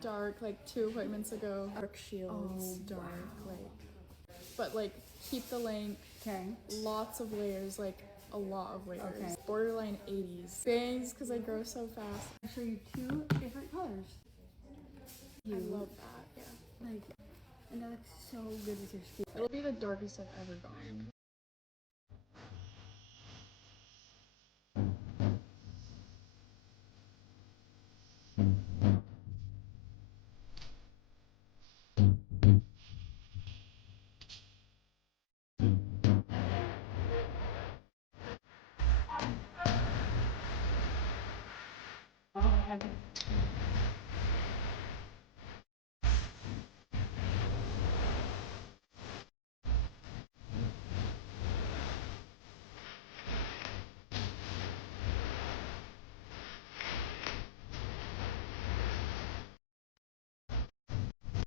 dark, like 2 appointments ago. Dark shields, dark, but like keep the length. Okay. Lots of layers, like a lot of layers. Okay. Borderline 80s. Bangs, because I grow so fast. I'll show you 2 different colors. I love that, yeah. Like, and that looks so good with your skin. It'll be the darkest I've ever gone.